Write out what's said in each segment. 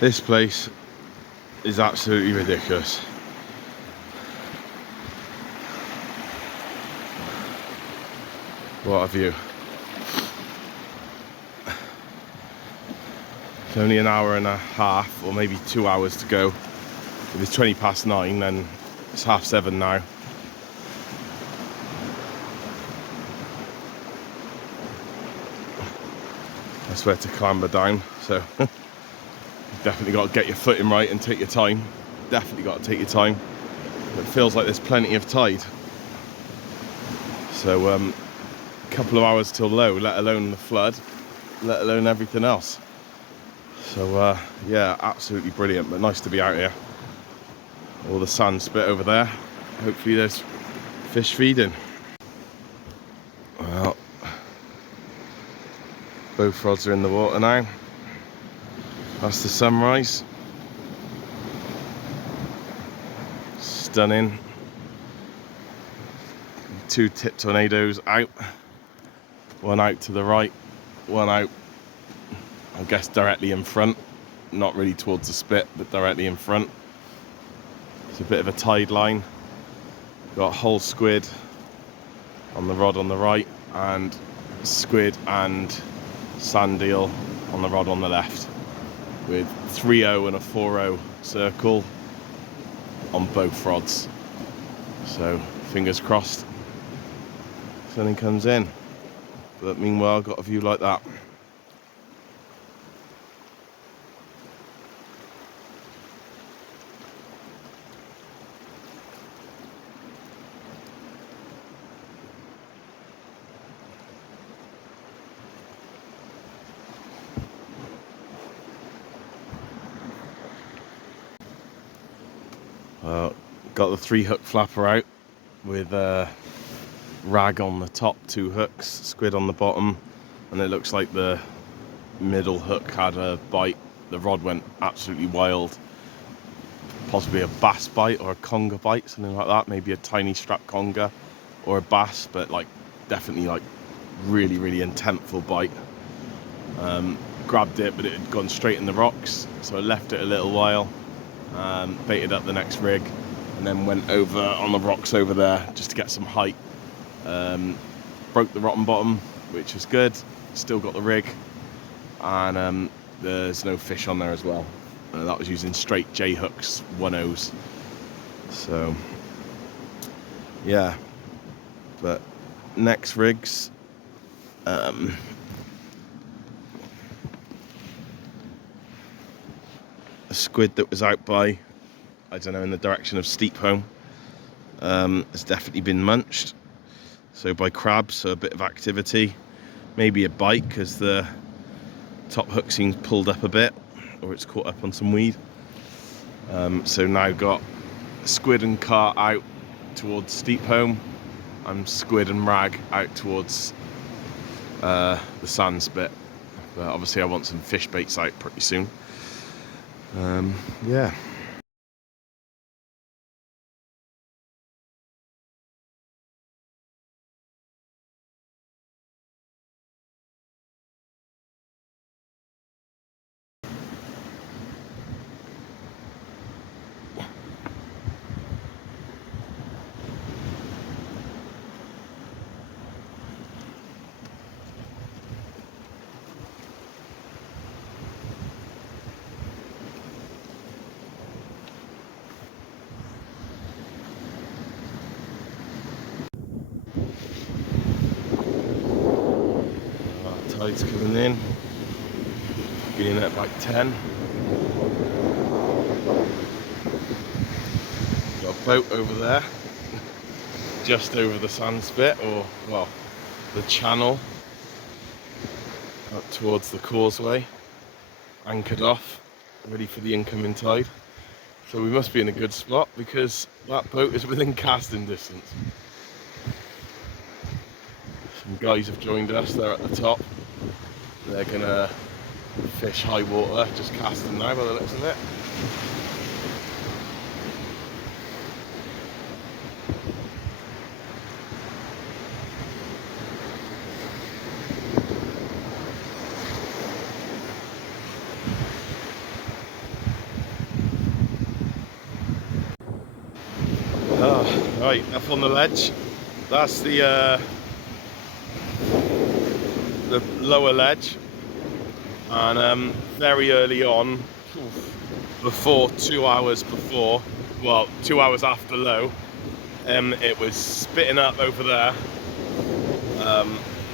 This place is absolutely ridiculous. What a view. It's only an hour and a half, or maybe 2 hours to go. If it's 9:20, then it's 7:30 now. That's where to clamber down, so you've definitely got to get your footing right and take your time. Definitely got to take your time. It feels like there's plenty of tide. So a couple of hours till low, let alone the flood, let alone everything else. So yeah, absolutely brilliant, but nice to be out here. All the sand spit over there. Hopefully there's fish feeding. Well, both rods are in the water now. That's the sunrise. Stunning. 2 tip tornadoes out. One out to the right, one out, I guess, directly in front. Not really towards the spit, but directly in front. It's a bit of a tide line. Got whole squid on the rod on the right, and squid and sand eel on the rod on the left, with 3-0 and a 4-0 circle on both rods. So fingers crossed something comes in. But meanwhile, I've got a view like that. Got the 3-hook flapper out with a rag on the top, 2 hooks, squid on the bottom, and it looks like the middle hook had a bite. The rod went absolutely wild. Possibly a bass bite or a conger bite, something like that. Maybe a tiny strap conger or a bass, but like definitely like really, really intentful bite. Grabbed it, but it had gone straight in the rocks, so I left it a little while, baited up the next rig, and then went over on the rocks over there just to get some height. Broke the rotten bottom, which was good. Still got the rig, and there's no fish on there as well. That was using straight J hooks, 1/0s. So yeah, but next rigs, a squid that was out by, I don't know, in the direction of Steep Home, has definitely been munched. So by crabs, so a bit of activity, maybe a bite because the top hook seems pulled up a bit, or it's caught up on some weed. So now got squid and carp out towards Steep Home, and squid and rag out towards the sand spit. But obviously I want some fish baits out pretty soon. Yeah. Tide's coming in, being at like 10. Got a boat over there, just over the sand spit, or well, the channel, up towards the causeway, anchored off, ready for the incoming tide. So we must be in a good spot because that boat is within casting distance. Some guys have joined us there at the top. They're gonna fish high water, just casting now by the looks of it. Right, up on the ledge. That's the lower ledge, and very early on, before 2 hours before, well, 2 hours after low, it was spitting up over there,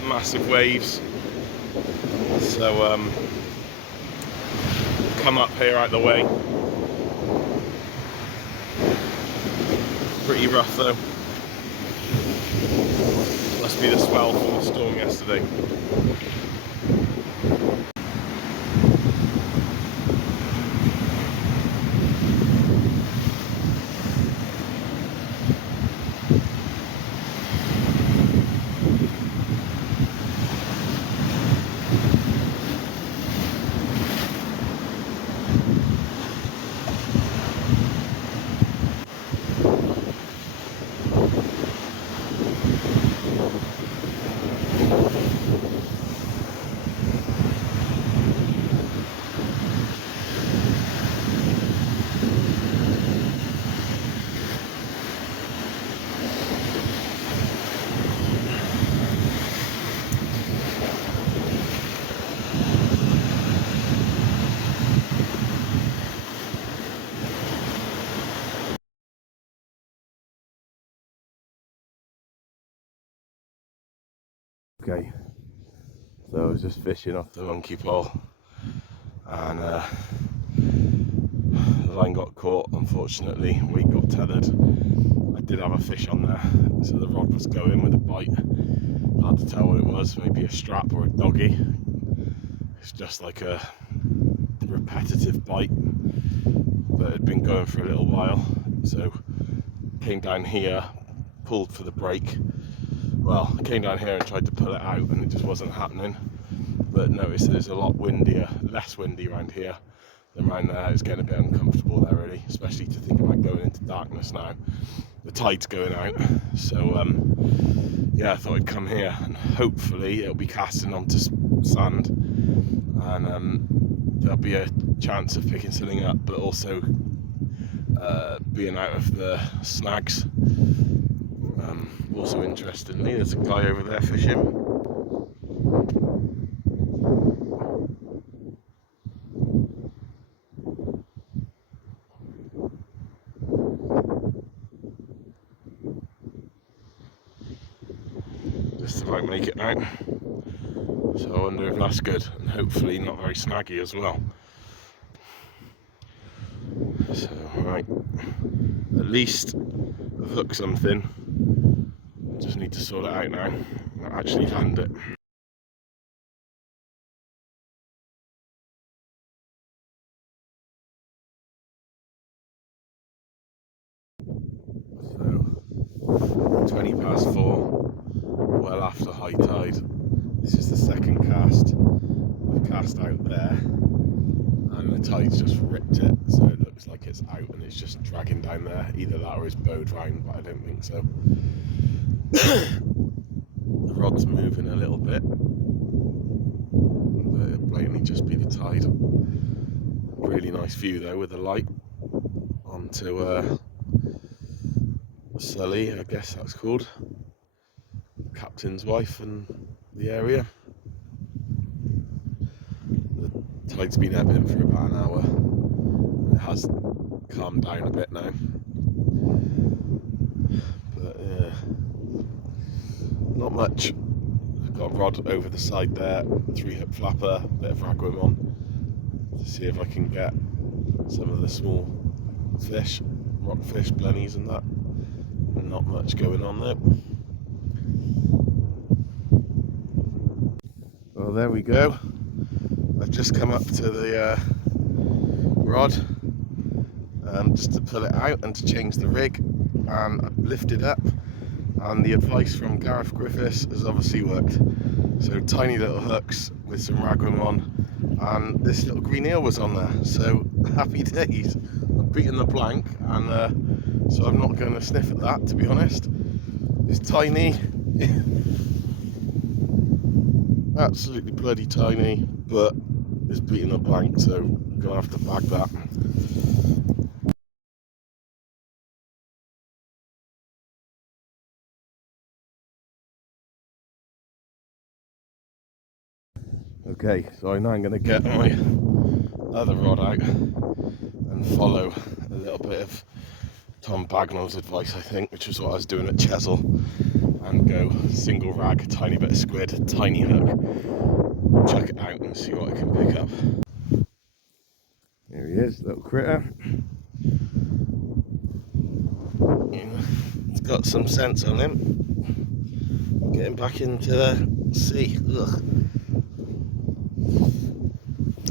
massive waves. So come up here out the way. Pretty rough though. Must be the swell from the storm yesterday. Okay, so I was just fishing off the monkey pole, and the line got caught, unfortunately. We got tethered. I did have a fish on there, so the rod was going with a bite. Hard to tell what it was, maybe a strap or a doggy. It's just like a repetitive bite, but it had been going for a little while. So came down here, pulled for the break. Well, I came down here and tried to pull it out, and it just wasn't happening. But noticed that it's a lot windier, less windy around here than around there. It's getting a bit uncomfortable there, really, especially to think about going into darkness now. The tide's going out, so yeah, I thought I'd come here, and hopefully it'll be casting onto sand, and there'll be a chance of picking something up, but also being out of the snags. Also interestingly, there's a guy over there fishing. Just about make it out. So I wonder if that's good, and hopefully not very snaggy as well. So right, at least I've hooked something. Just need to sort it out now and actually land it. So 20 past 4, well after high tide. This is the second cast. I've cast out there, and the tide's just ripped it, so it looks like it's out and it's just dragging down there. Either that or it's bowed round, but I don't think so. The rod's moving a little bit, but it'll blatantly just be the tide. Really nice view though, with the light onto Sully, I guess that's called, captain's wife, and the area. The tide's been ebbing for about an hour, and it has calmed down a bit now, but not much. I've got a rod over the side there, 3-hook flapper, a bit of ragworm on, to see if I can get some of the small fish, rockfish, blennies and that. Not much going on there. Well, there we go. I've just come up to the rod just to pull it out and to change the rig, and I've lifted up, and the advice from Gareth Griffiths has obviously worked. So tiny little hooks with some ragworm on, and this little green eel was on there, so happy days. I've beaten the plank, and so I'm not going to sniff at that, to be honest. It's tiny, absolutely bloody tiny, but it's beating the plank, so I'm going to have to bag that. Okay, so now I'm going to get my other rod out and follow a little bit of Tom Bagnall's advice, I think, which is what I was doing at Chesil, and go single rag, a tiny bit of squid, a tiny hook, chuck it out and see what I can pick up. Here he is, little critter. It's got some sense on him. Getting back into the sea. Ugh.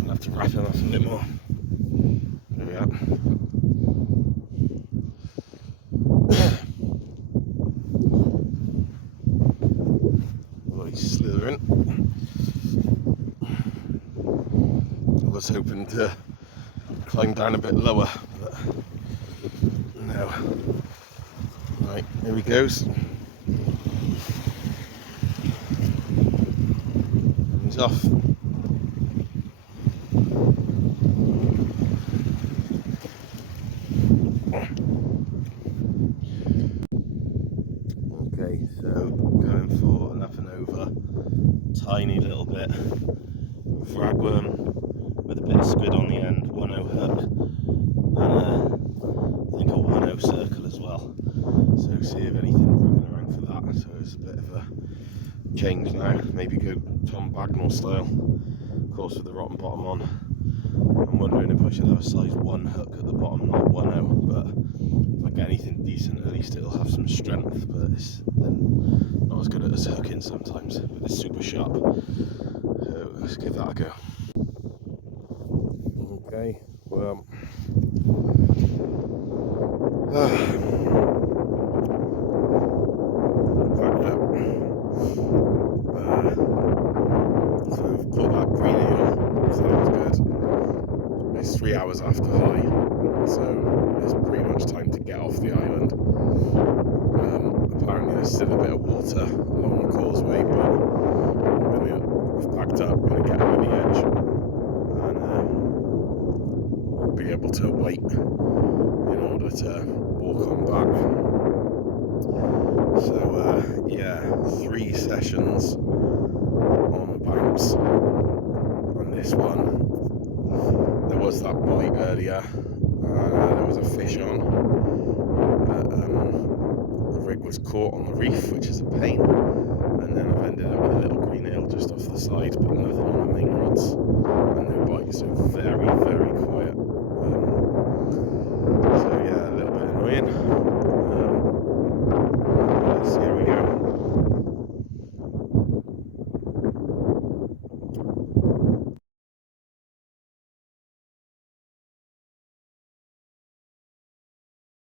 I'll have to wrap him up a bit more. There we are. Oh, he's slithering. I was hoping to climb down a bit lower, but no. Right, here he goes. He's off. Okay, so going for an up and over, tiny little bit of ragworm with a bit of squid on the end, 1-0 hook, and I think a 1-0 circle as well. So see if anything running around for that. So it's a bit of a change now. Maybe go Tom Bagnall style, of course with the rotten bottom on. I'm wondering if I should have a size 1 hook at the bottom, not 1-0, but if I get anything decent, at least it'll have some strength, but it's then not as good as hooking sometimes, but it's super sharp. So let's give that a go. Okay, well, packed up. So we've caught that green eel, so that was good. It's 3 hours after high, so it's pretty much time to get off the island. Apparently there's still a bit of water along the causeway, but we've packed up, going to get over the edge and be able to wait in order to walk on back. So yeah, 3 sessions on the banks on this one. There was that bite earlier, there was a fish on, but the rig was caught on the reef, which is a pain, and then I've ended up with a little green eel just off the side, but nothing on the main rods, and no bites, so very, very quiet. So yeah, a little bit annoying.